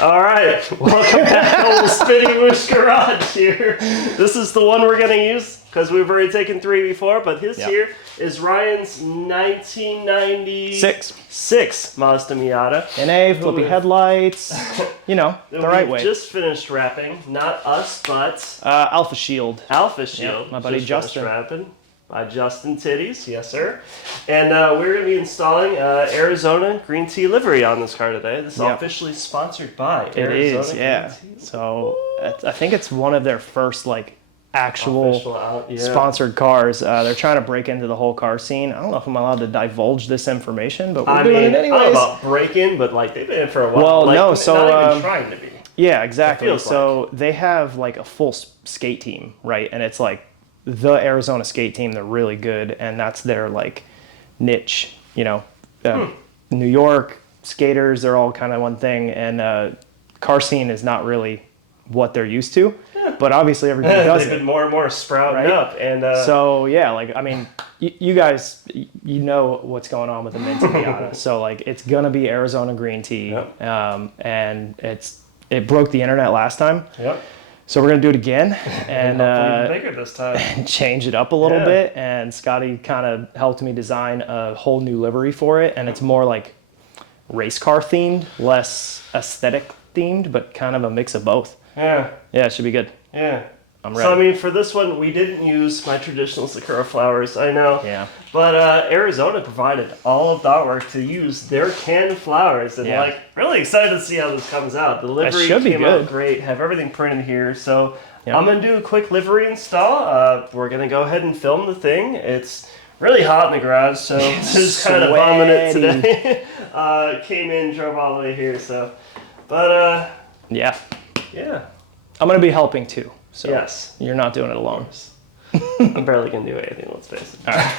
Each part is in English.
All right, welcome back to Old Spinning Whoosh Garage here. This is the one we're going to use because we've already taken 3 before, but his here is Ryan's 1996 Mazda Miata. NA, flippy headlights, you know, the right way. Just finished wrapping, not us, but... Alpha Shield. Alpha Shield. Yep, my buddy Justin. Wrapping. By Justin Titties, yes sir. And we're going to be installing Arizona green tea livery on this car today. This is officially sponsored by Arizona Green Tea. So I think it's one of their first like actual sponsored cars. They're trying to break into the whole car scene. I don't know if I'm allowed to divulge this information, but we're doing it anyways. I don't know about break in, but like they've been in for a while. Well, like, no, so not even trying to be. Yeah, exactly. So they have like a full skate team, right? And it's like the Arizona skate team. They're really good, and that's their like niche. You know, New York skaters, they're all kind of one thing, and car scene is not really what they're used to. But obviously everybody does They've been more and more sprouting up, and so yeah, like I mean, you guys, you know what's going on with the Minty Miata. So like it's gonna be Arizona green tea, and it broke the internet last time. Yep. So we're gonna do it again, and bigger this time, and change it up a little bit. And Scotty kind of helped me design a whole new livery for it, and it's more like race car themed, less aesthetic themed, but kind of a mix of both. Yeah, it should be good. Yeah. I'm ready. So, I mean, for this one, we didn't use my traditional Sakura flowers, I know. Yeah. But Arizona provided all of the artwork to use their canned flowers. And, like, really excited to see how this comes out. The livery came out great. Have everything printed here. So, I'm going to do a quick livery install. We're going to go ahead and film the thing. It's really hot in the garage, so just kind of bombing it today. Came in, drove all the way here, so. But, yeah. Yeah. I'm going to be helping, too. So yes. You're not doing it alone. I'm barely going to do anything, let's face it. All right.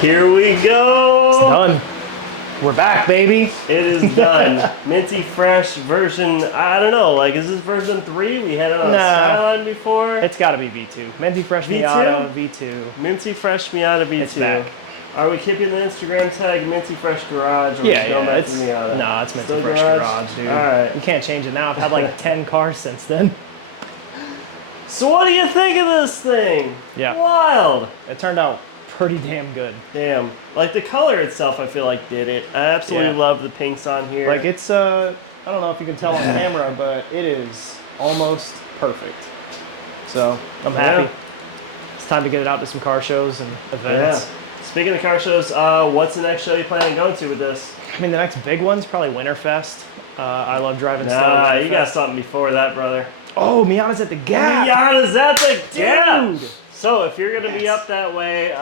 Here we go. It's done. We're back, baby. It is done. Minty Fresh version, I don't know, like, is this version 3? We had it on Skyline before. It's got to be V2. Minty Fresh V2? Miata, V2. Minty Fresh Miata V2. It's back. Are we keeping the Instagram tag Minty Fresh Garage? Or Yeah, it's Miata? No, it's Minty Fresh Garage, dude. All right. You can't change it now. I've had like 10 cars since then. So what do you think of this thing? Yeah. Wild. It turned out pretty damn good. Damn. Like the color itself, I feel like did it. I absolutely love the pinks on here. Like it's, I don't know if you can tell on camera, but it is almost perfect. So I'm happy. It's time to get it out to some car shows and events. Yeah. Speaking of car shows, what's the next show you plan on going to with this? I mean, the next big one's probably Winterfest. I love driving snow. Nah, you got something before that, brother. Oh, Miata's at the Gap. Miata's at the Gap. Dude. So if you're going to be up that way,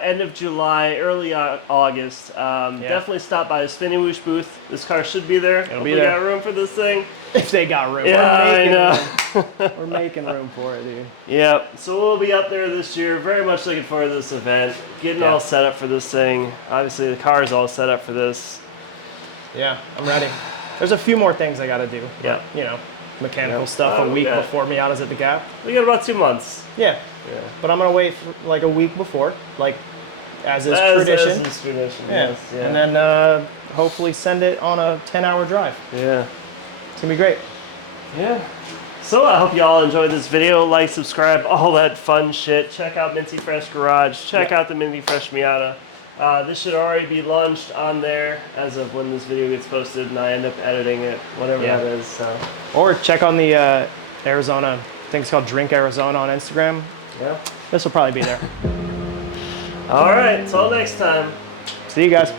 end of July, early August, definitely stop by the Spinny Whoosh booth. This car should be there. It'll be there. Got room for this thing. If they got room. Yeah, I know. We're making room for it, dude. Yep. So we'll be up there this year. Very much looking forward to this event. Getting all set up for this thing. Obviously, the car is all set up for this. Yeah, I'm ready. There's a few more things I got to do. Yeah. You know, mechanical stuff a week before Miata's at the Gap. We got about 2 months. Yeah. But I'm going to wait for like a week before, like as is tradition. As is tradition, yeah. Yes. Yeah. And then hopefully send it on a 10-hour drive. Yeah. It's going to be great. Yeah. So I hope you all enjoyed this video. Like, subscribe, all that fun shit. Check out Minty Fresh Garage. Check out the Minty Fresh Miata. This should already be launched on there as of when this video gets posted, and I end up editing it, whatever that is. So. Or check on the Arizona, I think it's called Drink Arizona on Instagram. Yeah. This will probably be there. All right. Till next time. See you guys.